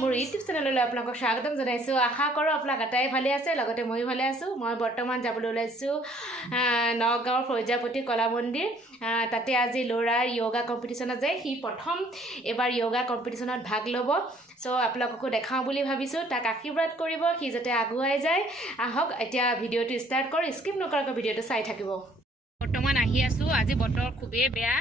মোৰ ইউটিউব চেনেললৈ আপোনালোকক স্বাগতম জনাইছোঁ। আশা কৰোঁ আপোনাক আটাই ভালে আছে, লগতে ময়ো ভালে আছোঁ। মই বৰ্তমান যাবলৈ ওলাইছোঁ নগাঁৱৰ ফৈজাপতি কলা মন্দিৰ। তাতে আজি ল'ৰাৰ য়োগা কম্পিটিশ্যন আছে। সি প্ৰথম এবাৰ য়োগা কম্পিটিশ্যনত ভাগ ল'ব। চ' আপোনালোককো দেখাওঁ বুলি ভাবিছোঁ। তাক আশীৰ্বাদ কৰিব, সি যাতে আগুৱাই যায়। আহক এতিয়া ভিডিঅ'টো ষ্টাৰ্ট কৰোঁ। স্কিপ নকৰাকৈ ভিডিঅ'টো চাই থাকিব। বৰ্তমান আহি আছোঁ। আজি বতৰ খুবেই বেয়া।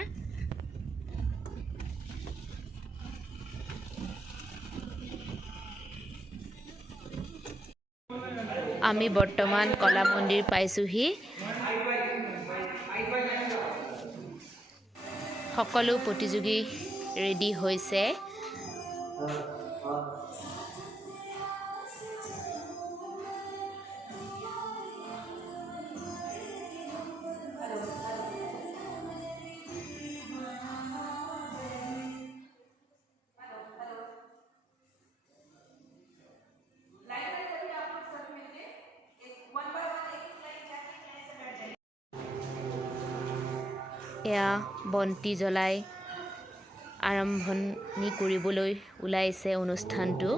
আমি বৰ্তমান কলা মন্দিৰ পাইছোঁহি। সকলো প্ৰতিযোগী ৰেডি হৈছে। এয়া বন্তি জ্বলাই আৰম্ভণি কৰিবলৈ ওলাইছে অনুষ্ঠানটো।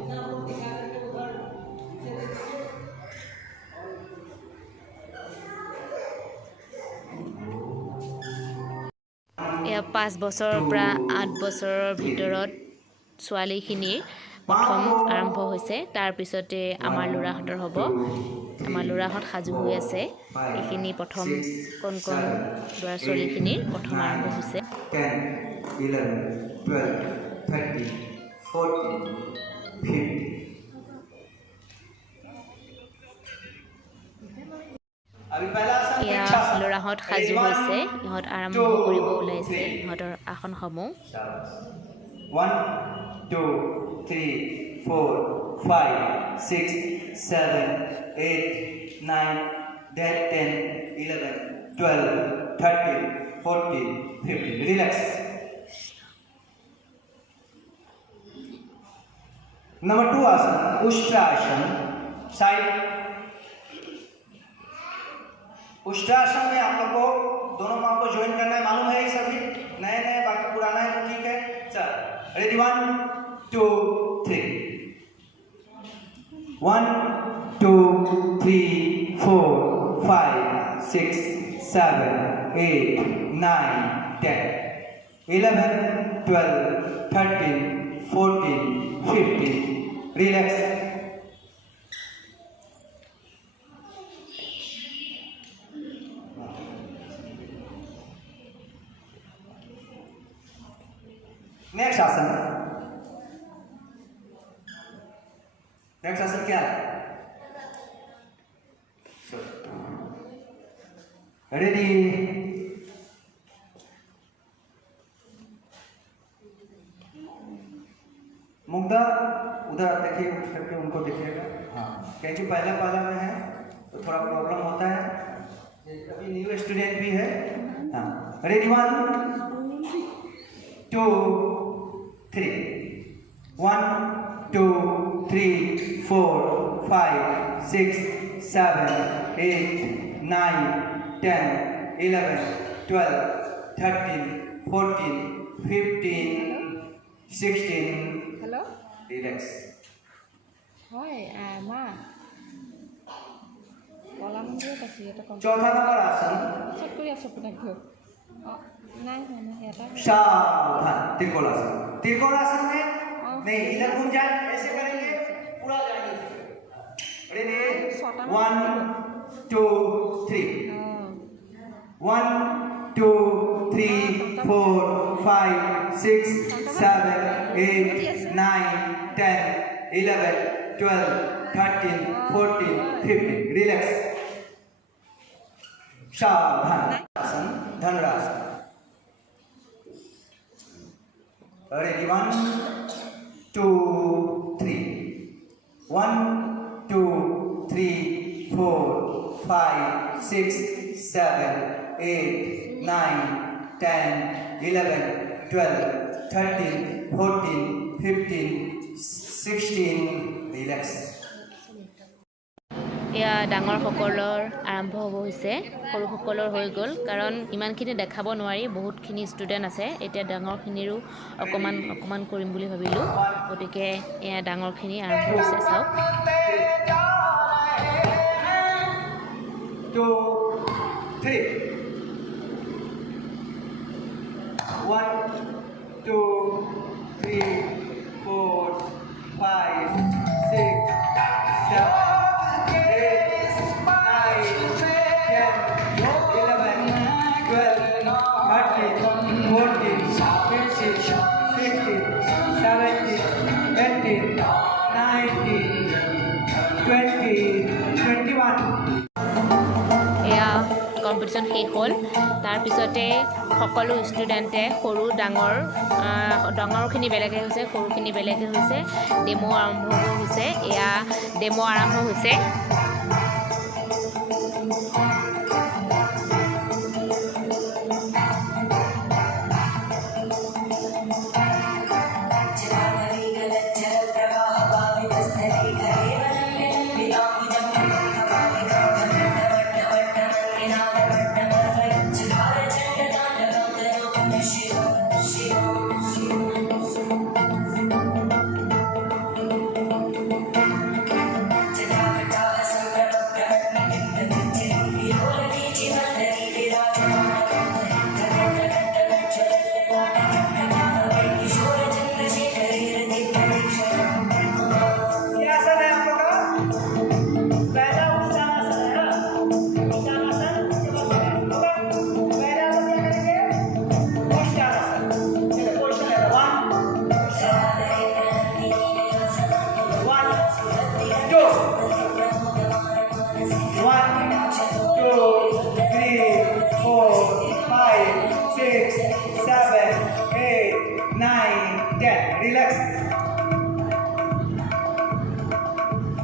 এয়া 5 বছৰৰ পৰা 8 বছৰৰ ভিতৰত ছোৱালীখিনিৰ প্ৰথম আৰম্ভ হৈছে। তাৰপিছতে আমাৰ ল'ৰাহঁতৰ হ'ব। আমাৰ ল'ৰাহঁত সাজু হৈ আছে। এইখিনি প্ৰথম কণ ল'ৰা ছোৱালীখিনিৰ প্ৰথম আৰম্ভ হৈছে। 10, 11, 12, 13, 14, 15. এয়া ল'ৰাহঁত সাজু হৈছে। ইহঁত আৰম্ভ কৰিব ওলাইছে ইহঁতৰ আসনসমূহ। 1, 2, 3, 4, 5, 6, 7, 8, 9, 10, 11, 12, 13, 14, 15. Relax. Number 2 asana, Ushtrasana. Side. Ushtrasana में आप लोग को दोनों पाँव को ज्वाइन करना है। मालूम है ये सभी? नए नए, बाकी पुराना है तो ठीक है। चल रेडी 1, 2, 3. 1, 2, 3, 4, 5, 6, 7, 8, 9, 10, 11, 12, 13, 14, 15. Relax. नेक्स्ट आसन। नेक्स्ट आसन क्या है? रेडी मुग्धा उधर देखिए, उठ करके उनको देखिएगा। हाँ, क्योंकि पहला पाला में है तो थोड़ा प्रॉब्लम होता है। अभी न्यू स्टूडेंट भी है। हाँ रेडी 1, 2, 3. 1, 2, 3, 4, 5, 6, 7, 8, 9, 10, 11, 12, 13, 14, 15, 16. Hello? Relax. Hi, Ma. चौथा नंबर आसन सावधान त्रिकोणासन। त्रिकोणासन में नहीं, इधर घूम जाए, ऐसे करेंगे पूरा जाएंगे। रेडी 1, 2, 3. 1, 2, 3, 4, 5, 6, 7, 8, 9, 10, 11, 12, 13, 14, 15. रिलैक्स। सावधान आसन धनुरासन। Ready 1, 2, 3. 1, 2, 3, 4, 5, 6, 7, 8, 9, 10, 11, 12, 13, 14, 15, 16. Relax. এয়া ডাঙৰসকলৰ আৰম্ভ হ'ব হৈছে, সৰুসকলৰ হৈ গ'ল, কাৰণ ইমানখিনি দেখাব নোৱাৰি, বহুতখিনি ষ্টুডেণ্ট আছে। এতিয়া ডাঙৰখিনিৰো অকণমান কৰিম বুলি ভাবিলোঁ, গতিকে এয়া ডাঙৰখিনি আৰম্ভ হৈছে, চাওক। 2, 3. 1, 2, 3, 4, 5, 6, 7, 8, 9, 10, 11, 12, 13, 14, 15, 16, 17, 18, 19, 20, 21. এয়া কম্পিটিশ্যন শেষ হ'ল। তাৰপিছতে সকলো ষ্টুডেণ্টে ডাঙৰখিনি বেলেগে হৈছে, সৰুখিনি বেলেগে হৈছে, ডেমো আৰম্ভ হৈছে। এয়া ডেমো আৰম্ভ হৈছে। Relax.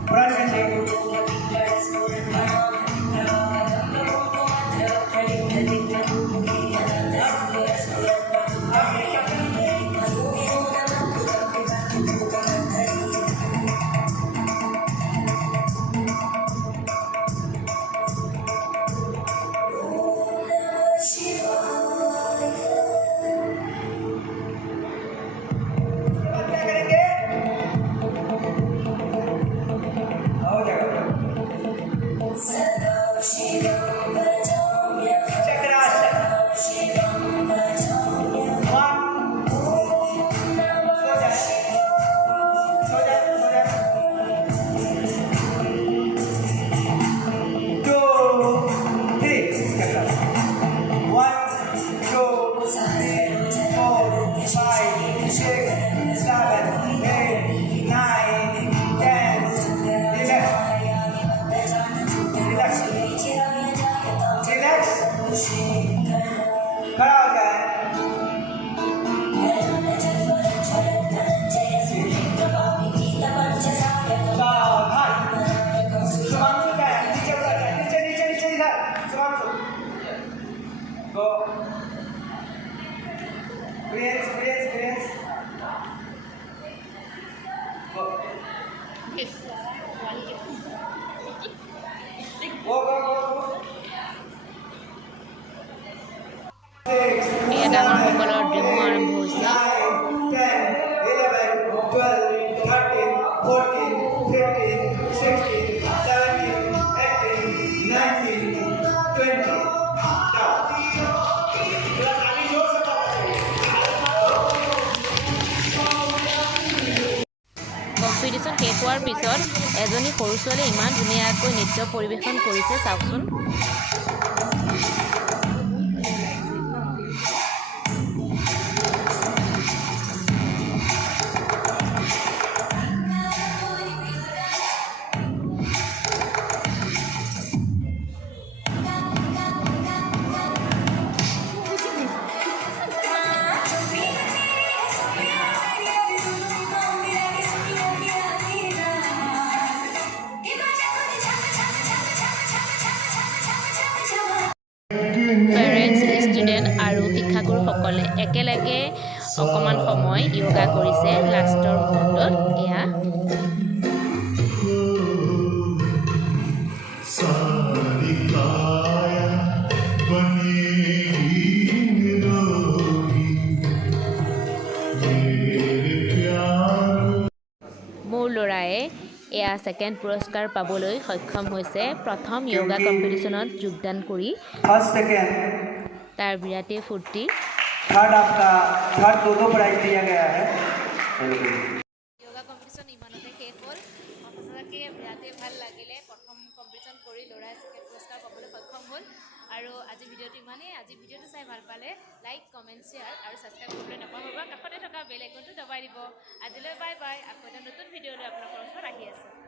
Front ending. এয়া ডাঙৰসকলৰ ডেমো আৰম্ভ হৈছে। 'কম্পিটিশ্যন শেষ হোৱাৰ পিছত এজনী সৰু ছোৱালীয়ে ইমান ধুনীয়াকৈ নৃত্য পৰিৱেশন কৰিছে, চাওকচোন। পেৰেণ্টছ, ষ্টুডেণ্ট আৰু শিক্ষাগুৰুসকলে একেলগে অকণমান সময় য়োগা কৰিছে লাষ্টৰ মুহূৰ্তত। এয়া মোৰ ল'ৰায়ে এয়া ছেকেণ্ড পুৰস্কাৰ পাবলৈ সক্ষম হৈছে প্ৰথম য়োগা क्योंकि কম্পিটিশ্যনত যোগদান কৰি फर्स्ट सेकेंड তাৰ বিৰাটেই ফূৰ্তি थर्ड आपका थर्ड दो प्राइज दिया गया है য়োগা কম্পিটিশ্যন ইমানতে শেষ হ'ল সঁচাকৈ বিৰাটেই ভাল লাগিলে প্ৰথম কম্পিটিশ্যন কৰি ল'ৰাই ছেকেণ্ড পুৰস্কাৰ পাবলৈ সক্ষম হ'ল আৰু আজি ভিডিঅ'টো ইমানেই আজি ভিডিঅ'টো চাই ভাল পালে লাইক কমেণ্ট শ্বেয়াৰ আৰু ছাবস্ক্ৰাইব কৰিবলৈ নাপাহৰিব কাষতে থকা বেল আইকনটো দবাই দিব আজিলৈ বাই বাই আকৌ এটা নতুন ভিডিঅ' লৈ আপোনালোকৰ ওচৰত আহি আছোঁ